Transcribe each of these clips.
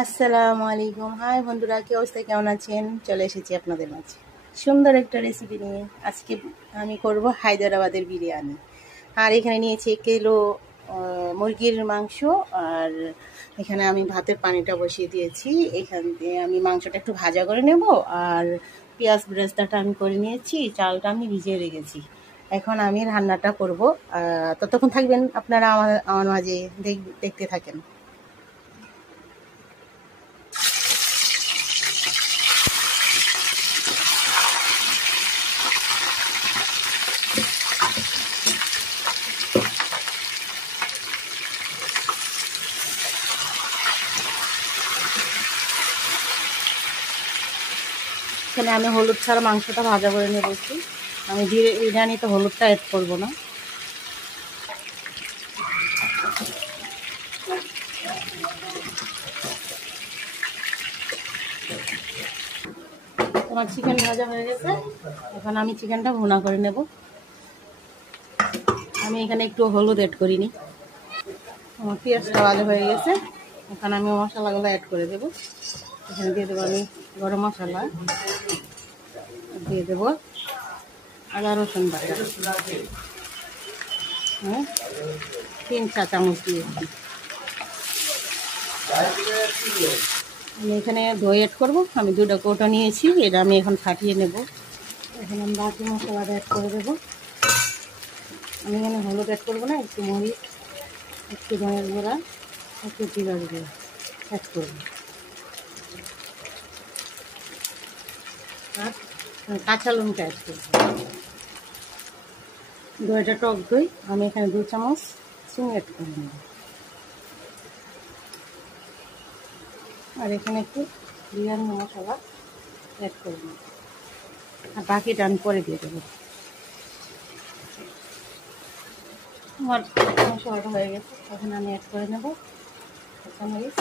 আসসালামু আলাইকুম। হাই বন্ধুরা, কি অবস্থা, কেমন আছেন? চলে এসেছি আপনাদের মাঝে সুন্দর একটা রেসিপি নিয়ে। আজকে আমি করব হায়দ্রাবাদের বিরিয়ানি। আর এখানে নিয়েছি 1 কিলো মুরগির মাংস। আর এখানে আমি ভাতের পানিটা বসিয়ে দিয়েছি। এখান দিয়ে আমি মাংসটা একটু ভাজা করে নেব। আর পেঁয়াজ ব্রেস্তাটা আমি করে নিয়েছি, চালটা আমি ভিজিয়ে রেখেছি। এখন আমি রান্নাটা করব। ততক্ষণ থাকবেন আপনারা আমার মাঝে, দেখতে থাকেন। এখানে আমি হলুদ ছাড়া মাংসটা ভাজা করে নিয়ে বলছি। আমি বিরিয়ানিতে হলুদটা অ্যাড করবো না। আমার চিকেন ভাজা হয়ে গেছে, এখন আমি চিকেনটা ভুনা করে নেব। আমি এখানে একটু হলুদ অ্যাড করিনি। আমার পেঁয়াজটা ভাজা হয়ে গেছে, এখন আমি মশলাগুলো অ্যাড করে দেবো। এখানে দিয়ে দেবো আমি গরম মশলা, দিয়ে দেবো আদা রসুন বাটা, 3 চা চামচ দিয়েছি। আমি এখানে দই অ্যাড করবো। আমি 2টা কৌটো নিয়েছি, এটা আমি এখন ফাটিয়ে নেব। এখন আমি বাকি মশলাটা অ্যাড করে দেবো। আমি এখানে হলুদ অ্যাড করবো না, একটু মরিচ, একটু ধনের গুঁড়া, একটু জিরার গুঁড়া অ্যাড করবো। আর কাঁচা লঙ্কা অ্যাড করবো। দইটা টক দই, আমি এখানে 2 চামচ চিনি অ্যাড করে নেব। আর এখানে একটু বিরিয়ানি মশলা অ্যাড করে নেব। আর বাকিটা আমি পরে দিয়ে দেবো। আমার মশলাটা হয়ে গেছে, এখন আমি অ্যাড করে নেব কাঁচামরিচ,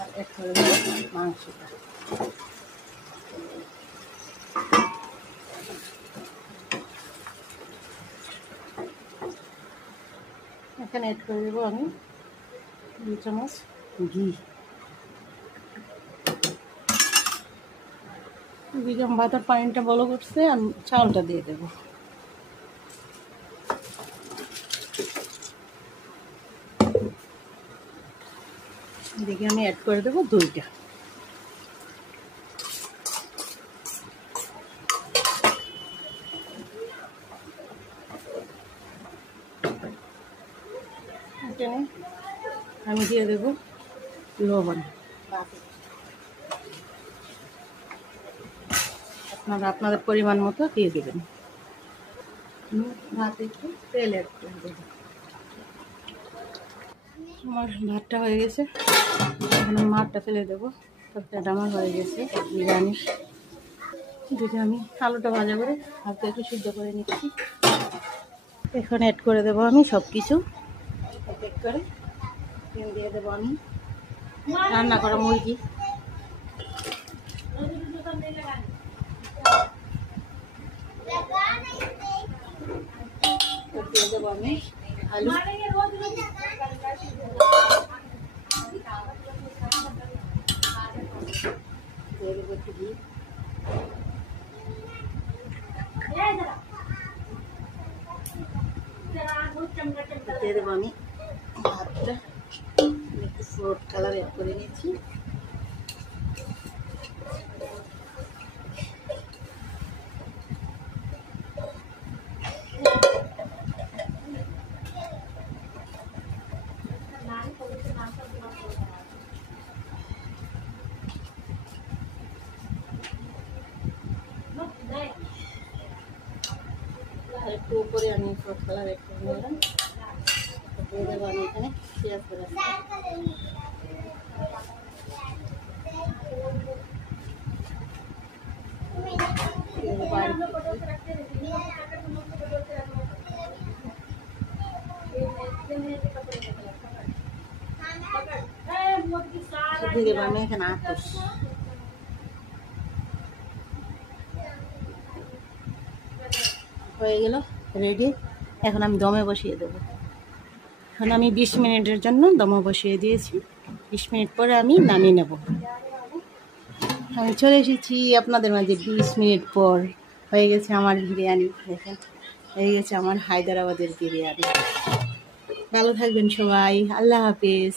আর অ্যাড করে দেবো মাংসটা। এখানে অ্যাড করে দেবো আমি 2 চামচ ঘি। দিকে ভাতের পানিটা বলো করছে, আমি চালটা দিয়ে দেবো। এদিকে আমি অ্যাড করে দেবো দইটা। এখানে আমি দিয়ে দেবো লবণ। আপনারা আপনাদের পরিমাণ মতো দিয়ে দেবেন। ভাতে একটু তেল অ্যাড করে দেবো। আমার ভাতটা হয়ে গেছে, এখন আমি ভাতটা ফেলে দেবো। তরকারিটা আমার হয়ে গেছে বিরিয়ানি। এদিকে আমি আলুটা ভাজা করে হালকা একটু সিদ্ধ করে নিচ্ছি। এখন অ্যাড করে দেবো আমি সব কিছু এক এক করে। তেল দিয়ে দেবো আমি রান্না করা মুরগি, দিয়ে দেবো আমি আলু, দিয়ে দেবো একটু ঘি, দিয়ে দেবো আমি ভাতটা একটু ফ্রুট কালার অ্যাড করে নিয়েছি। আর একটু উপরে আমি ফ্রুট কালার অ্যাড করে নিলাম। দিয়ে দেবো আমি এখানে পেঁয়াজ করে দিয়ে দেবো আমি এখানে আতস। হয়ে গেল রেডি। এখন আমি দমে বসিয়ে দেবো। এখন আমি 20 মিনিটের জন্য দমে বসিয়ে দিয়েছি। 20 মিনিট পরে আমি নামিয়ে নেব। আমি চলে এসেছি আপনাদের মাঝে 20 মিনিট পর। হয়ে গেছে আমার বিরিয়ানি, দেখেন হয়ে গেছে আমার হায়দ্রাবাদের বিরিয়ানি। ভালো থাকবেন সবাই, আল্লাহ হাফেজ।